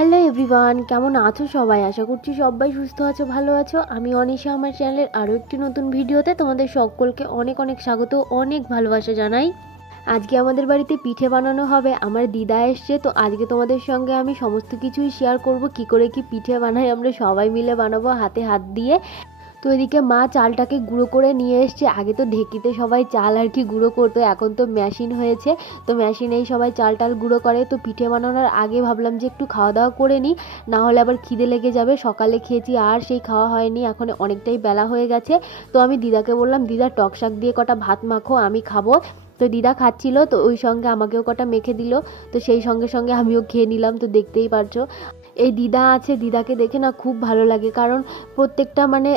Hello everyone, কেমন আছো সবাই? আশা করছি সবাই সুস্থ আছো, ভালো আছো। আমি অনিশা, আমার চ্যানেলের আরও একটি নতুন ভিডিওতে তোমাদের সকলকে অনেক অনেক স্বাগত, অনেক ভালোবাসা জানাই। আজকে আমাদের বাড়িতে পিঠে বানানো হবে। আমার দিদা এসছে, তো আজকে তোমাদের সঙ্গে আমি সমস্ত কিছুই শেয়ার করব। কি করে কি পিঠে বানাই আমরা সবাই মিলে বানাবো হাতে হাত দিয়ে। তো এদিকে মা চালটাকে গুঁড়ো করে নিয়ে এসছে। আগে তো ঢেকিতে সবাই চাল আর কি গুঁড়ো করতো, এখন তো মেশিন হয়েছে, তো মেশিনেই সবাই চাল টাল গুঁড়ো করে। তো পিঠে বানানোর আগে ভাবলাম যে একটু খাওয়া দাওয়া করে নিই, না হলে আবার খিদে লেগে যাবে। সকালে খেয়েছি আর সেই খাওয়া হয়নি, এখন অনেকটাই বেলা হয়ে গেছে। তো আমি দিদাকে বললাম, দিদা টক শাক দিয়ে কটা ভাত মাখো, আমি খাবো। তো দিদা খাচ্ছিল, তো ওই সঙ্গে আমাকেও কটা মেখে দিল, তো সেই সঙ্গে সঙ্গে আমিও খেয়ে নিলাম। তো দেখতেই পারছো এই দিদা আছে, দিদাকে দেখে না খুব ভালো লাগে, কারণ প্রত্যেকটা মানে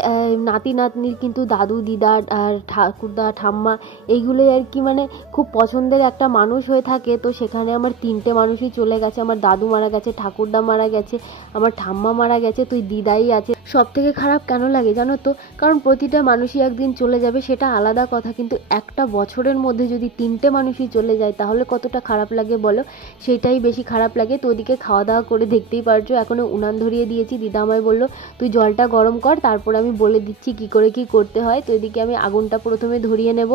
নাতি নাতনির কিন্তু দাদু দিদা আর ঠাকুরদা ঠাম্মা এইগুলোই আর কি মানে খুব পছন্দের একটা মানুষ হয়ে থাকে। তো সেখানে আমার 3টে মানুষই চলে গেছে। আমার দাদু মারা গেছে, ঠাকুরদা মারা গেছে, আমার ঠাম্মা মারা গেছে, তো দিদাই আছে। সব থেকে খারাপ কেন লাগে জানো তো? কারণ প্রতিটা মানুষই একদিন চলে যাবে, সেটা আলাদা কথা, কিন্তু একটা বছরের মধ্যে যদি 3টে মানুষই চলে যায় তাহলে কতটা খারাপ লাগে বলো? সেটাই বেশি খারাপ লাগে। তো ওদিকে খাওয়া দাওয়া করে দেখতেই পারছো এখনো উনান ধরিয়ে দিয়েছি। দিদা আমায় বললো তুই জলটা গরম কর, তারপর আমি বলে দিচ্ছি কি করে কি করতে হয়। তো এদিকে আমি আগুনটা প্রথমে ধরিয়ে নেব।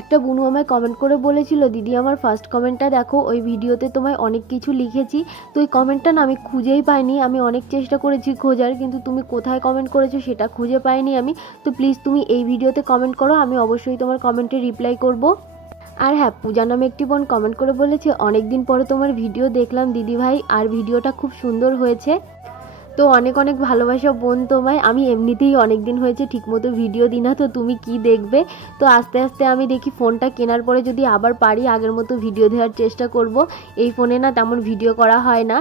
একটা বুনু আমায় কমেন্ট করে বলেছিল, দিদি আমার ফার্স্ট কমেন্টটা দেখো, ওই ভিডিওতে তোমায় অনেক কিছু লিখেছি। তো ওই কমেন্টটা না আমি খুঁজেই পাইনি, আমি অনেক চেষ্টা করেছি খোঁজার, কিন্তু তুমি কোথায় কমেন্ট করেছো সেটা খুঁজে পাইনি আমি। তো প্লিজ তুমি এই ভিডিওতে কমেন্ট করো, আমি অবশ্যই তোমার কমেন্টে রিপ্লাই করব। আর হ্যাঁ, পূজা নামে একটি বোন কমেন্ট করে বলেছে, অনেকদিন পরে তোমার ভিডিও দেখলাম দিদি ভাই, আর ভিডিওটা খুব সুন্দর হয়েছে। তো অনেক অনেক ভালোবাসা বোন তোমায়। আমি এমনিতেই অনেক দিন হয়েছে ঠিকমতো ভিডিও দিই না, তো তুমি কি দেখবে। তো আস্তে আস্তে আমি দেখি ফোনটা কেনার পরে যদি আবার পারি আগের মতো ভিডিও দেওয়ার চেষ্টা করব। এই ফোনে না তেমন ভিডিও করা হয় না।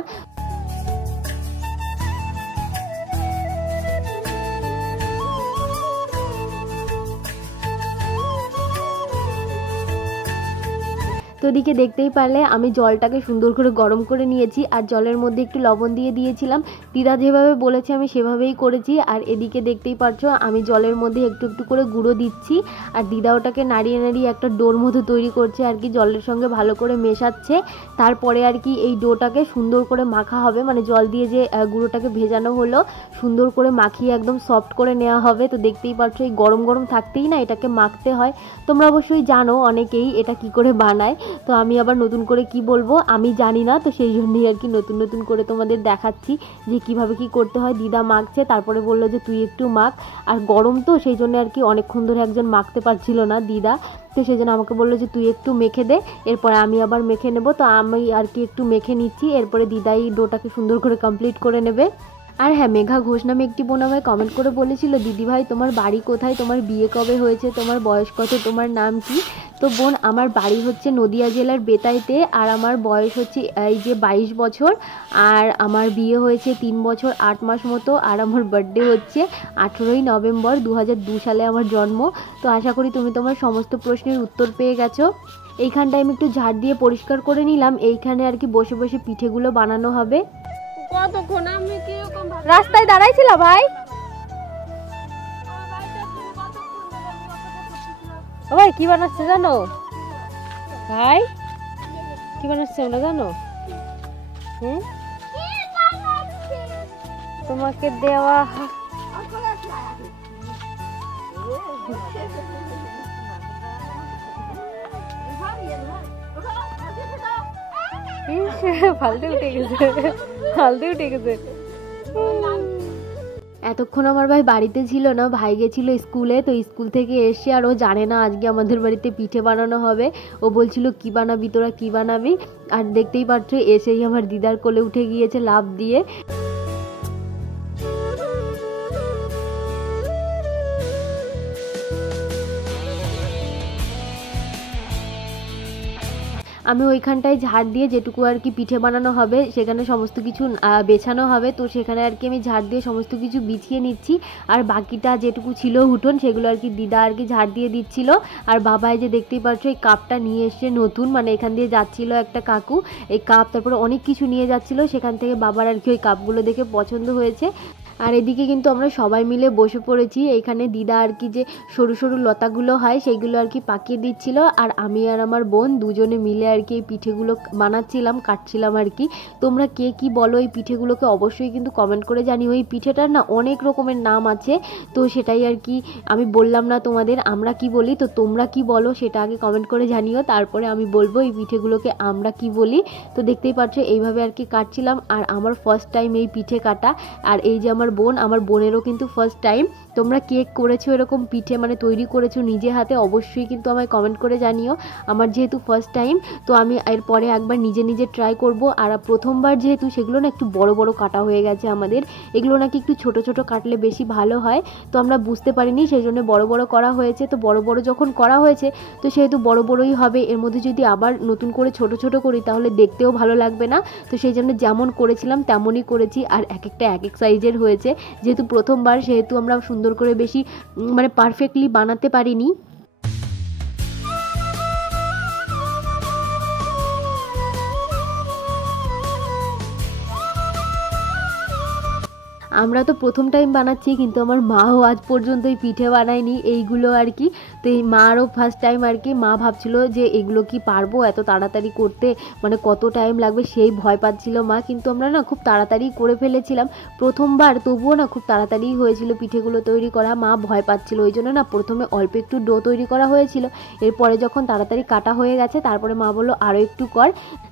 তো এদিকে দেখতেই পারলে আমি জলটাকে সুন্দর করে গরম করে নিয়েছি, আর জলের মধ্যে একটু লবণ দিয়ে দিয়েছিলাম। দিদা যেভাবে বলেছে আমি সেভাবেই করেছি। আর এদিকে দেখতেই পারছো আমি জলের মধ্যে একটু একটু করে গুঁড়ো দিচ্ছি, আর দিদা ওটাকে নাড়িয়ে নাড়িয়ে একটা ডোর মতো তৈরি করছে আর কি, জলের সঙ্গে ভালো করে মেশাচ্ছে। তারপরে আর কি এই ডোটাকে সুন্দর করে মাখা হবে, মানে জল দিয়ে যে গুঁড়োটাকে ভেজানো হলো সুন্দর করে মাখিয়ে একদম সফট করে নেওয়া হবে। তো দেখতেই পারছো এই গরম গরম থাকতেই না এটাকে মাখতে হয়। তোমরা অবশ্যই জানো অনেকেই এটা কি করে বানায়, তো আমি আবার নতুন করে কি বলবো, আমি জানি না, তো সেই জন্যই আর কি নতুন নতুন করে তোমাদের দেখাচ্ছি যে কিভাবে কি করতে হয়। দিদা মাখছে, তারপরে বললো যে তুই একটু মাখ। আর গরম তো সেই জন্য আর কি অনেকক্ষণ ধরে একজন মাখতে পারছিল না দিদা, তো সেই জন্য আমাকে বললো যে তুই একটু মেখে দে, এরপরে আমি আবার মেখে নেব। তো আমি আর কি একটু মেখে নিচ্ছি, এরপরে দিদাই ডোটাকে সুন্দর করে কমপ্লিট করে নেবে। আর হ্যাঁ, মেঘা ঘোষ নামে একটি বোন আমায় কমেন্ট করে বলেছিল, দিদি ভাই তোমার বাড়ি কোথায়, তোমার বিয়ে কবে হয়েছে, তোমার বয়স কত, তোমার নাম কি? তো বোন, আমার বাড়ি হচ্ছে নদিয়া জেলার বেতাইতে, আর আমার বয়স হচ্ছে এই যে 22 বছর, আর আমার বিয়ে হয়েছে 3 বছর 8 মাস মতো, আর আমার বার্থডে হচ্ছে 18ই নভেম্বর 2002 সালে আমার জন্ম। তো আশা করি তুমি তোমার সমস্ত প্রশ্নের উত্তর পেয়ে গেছো। এইখানটায় আমি একটু ঝাড় দিয়ে পরিষ্কার করে নিলাম, এইখানে আর কি বসে বসে পিঠেগুলো বানানো হবে। কতক্ষণ আমি কি রাস্তায় দাঁড়াইছিল ভাই? ভাই কি বানাচ্ছে জানো? ভাই কি বানাচ্ছে আমরা জানো? তোমাকে দেওয়া ফালতু উঠে গেছে, ফালতু উঠে গেছে। এতক্ষণ আমার ভাই বাড়িতে ছিল না, ভাই গেছিল স্কুলে। তো স্কুল থেকে এসে আর ও জানে না আজকে আমাদের বাড়িতে পিঠে বানানো হবে। ও বলছিল কি বানাবি তোরা, কি বানাবি? আর দেখতেই পাচ্ছ এসেই আমার দিদার কোলে উঠে গিয়েছে লাফ দিয়ে। আমি ওইখানটায় ঝাড় দিয়ে যেটুকু আর কি পিঠে বানানো হবে সেখানে সমস্ত কিছু বেছানো হবে, তো সেখানে আর কি আমি ঝাড় দিয়ে সমস্ত কিছু বিছিয়ে নিচ্ছি। আর বাকিটা যেটুকু ছিল উঠোন সেগুলো আর কি দিদা আর কি ঝাড় দিয়ে দিচ্ছিল। আর বাবাই যে দেখতেই পাচ্ছ এই কাপটা নিয়ে এসছে নতুন, মানে এখান দিয়ে যাচ্ছিল একটা কাকু, এই কাপ তারপরে অনেক কিছু নিয়ে যাচ্ছিল, সেখান থেকে বাবার আর কি ওই কাপগুলো দেখে পছন্দ হয়েছে। আর এদিকে কিন্তু আমরা সবাই মিলে বসে পড়েছি। এখানে দিদা আর কি যে সরু সরু লতাগুলো হয় সেইগুলো আর কি পাকিয়ে দিচ্ছিল, আর আমি আর আমার বোন দুজনে মিলে আর কি এই পিঠেগুলো বানাচ্ছিলাম, কাটছিলাম আর কি। তোমরা কে কি বলো এই পিঠেগুলোকে অবশ্যই কিন্তু কমেন্ট করে জানিও। এই পিঠেটার না অনেক রকমের নাম আছে, তো সেটাই আর কি আমি বললাম না তোমাদের আমরা কি বলি, তো তোমরা কি বলো সেটা আগে কমেন্ট করে জানিও, তারপরে আমি বলবো এই পিঠেগুলোকে আমরা কি বলি। তো দেখতেই পাচ্ছ এইভাবে আর কি কাটছিলাম, আর আমার ফার্স্ট টাইম এই পিঠে কাটা। আর এই যে আমার বোনেরও কিন্তু ফার্স্ট টাইম। তোমরা কেক করেছো এরকম পিঠে মানে তৈরি করেছো নিজে হাতে, অবশ্যই কিন্তু আমায় কমেন্ট করে জানিও। আমার যেহেতু ফার্স্ট টাইম, তো আমি এরপরে একবার নিজে নিজে ট্রাই করব। আর প্রথমবার যেহেতু সেগুলো না একটু বড় বড় কাটা হয়ে গেছে আমাদের, এগুলো নাকি একটু ছোট ছোট কাটলে বেশি ভালো হয়, তো আমরা বুঝতে পারিনি, সেই জন্য বড় বড় করা হয়েছে। তো বড় বড় যখন করা হয়েছে তো সেহেতু বড় বড়ই হবে, এর মধ্যে যদি আবার নতুন করে ছোট ছোট করি তাহলে দেখতেও ভালো লাগবে না। তো সেই জন্য যেমন করেছিলাম তেমনই করেছি, আর এক একটা এক এক সাইজের হয়েছে। যেহেতু প্রথমবার সেহেতু আমরা সুন্দর করে বেশি মানে পারফেক্টলি বানাতে পারিনি। আমরা তো প্রথম টাইম বানাচ্ছি, কিন্তু আমার মাও আজ পর্যন্ত এই পিঠে বানায়নি এইগুলো আর কি। তো এই মারও ফার্স্ট টাইম আর কি। মা ভাবছিল যে এগুলো কি পারবো এত তাড়াতাড়ি করতে, মানে কত টাইম লাগবে সেই ভয় পাচ্ছিল মা, কিন্তু আমরা না খুব তাড়াতাড়ি করে ফেলেছিলাম প্রথমবার, তবুও না খুব তাড়াতাড়ি হয়েছিল পিঠেগুলো তৈরি করা। মা ভয় পাচ্ছিল, ওই জন্য না প্রথমে অল্প একটু ডো তৈরি করা হয়েছিল, এরপরে যখন তাড়াতাড়ি কাটা হয়ে গেছে তারপরে মা বললো আরও একটু কর।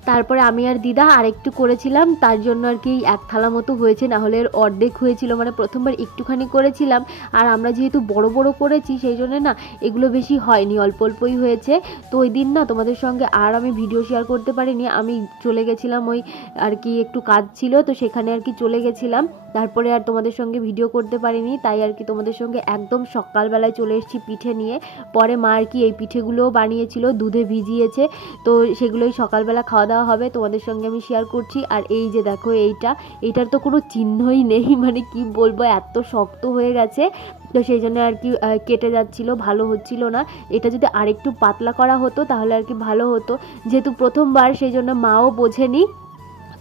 তারপরে আমি আর দিদা আরেকটু করেছিলাম, তার জন্য আর কি এক থালা মতো হয়েছে, না হলে এর অর্ধেক হয়েছিল, মানে প্রথমবার একটুখানি করেছিলাম। আর আমরা যেহেতু বড় বড় করেছি সেই জন্য না এগুলো বেশি হয়নি, অল্প অল্পই হয়েছে। তো ওই দিন না তোমাদের সঙ্গে আর আমি ভিডিও শেয়ার করতে পারিনি, আমি চলে গেছিলাম ওই আর কি একটু কাজ ছিল, তো সেখানে আর কি চলে গেছিলাম, তারপরে আর তোমাদের সঙ্গে ভিডিও করতে পারিনি। তাই আর কি তোমাদের সঙ্গে একদম সকালবেলায় চলে এসেছি পিঠে নিয়ে। পরে মা আর কি এই পিঠেগুলোও বানিয়েছিল, দুধে ভিজিয়েছে, তো সেগুলোই সকালবেলা খাওয়া দাওয়া হবে, তোমাদের সঙ্গে আমি শেয়ার করছি। আর এই যে দেখো এইটার তো কোনো চিহ্নই নেই, মানে কি বলবো এত শক্ত হয়ে গেছে, তো সেই জন্য আর কি কেটে যাচ্ছিল, ভালো হচ্ছিল না। এটা যদি আরেকটু পাতলা করা হতো তাহলে আর কি ভালো হতো, যেহেতু প্রথমবার সেই জন্য মাও বোঝেনি,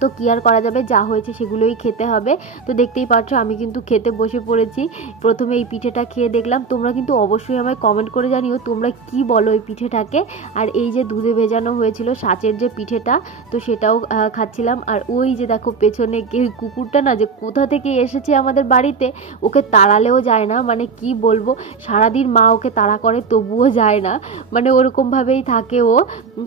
তো কি আর করা যাবে, যা হয়েছে সেগুলোই খেতে হবে। তো দেখতেই পাচ্ছ আমি কিন্তু খেতে বসে পড়েছি। প্রথমে এই পিঠেটা খেয়ে দেখলাম, তোমরা কিন্তু অবশ্যই আমায় কমেন্ট করে জানিও তোমরা কি বলো এই পিঠেটাকে। আর এই যে দুধে ভেজানো হয়েছিল সাঁচের যে পিঠেটা, তো সেটাও খাচ্ছিলাম। আর ওই যে দেখো পেছনে কুকুরটা না যে কোথা থেকে এসেছে আমাদের বাড়িতে, ওকে তাড়ালেও যায় না, মানে কি বলবো, সারাদিন মা ওকে তাড়া করে তবুও যায় না, মানে ওরকমভাবেই থাকে ও।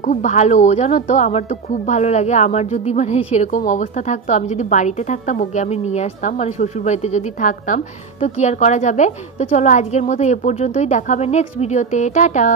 খুব ভালো ও, জানো তো, আমার তো খুব ভালো লাগে। আমার যদি মানে সেরকম অবস্থা থাকতো, আমি যদি বাড়িতে থাকতাম ওকে আমি নিয়ে আসতাম, মানে শ্বশুর বাড়িতে যদি থাকতাম, তো কি আর করা যাবে। তো চলো আজকের মতো এ পর্যন্তই, দেখাবে নেক্সট ভিডিওতে, টাটা।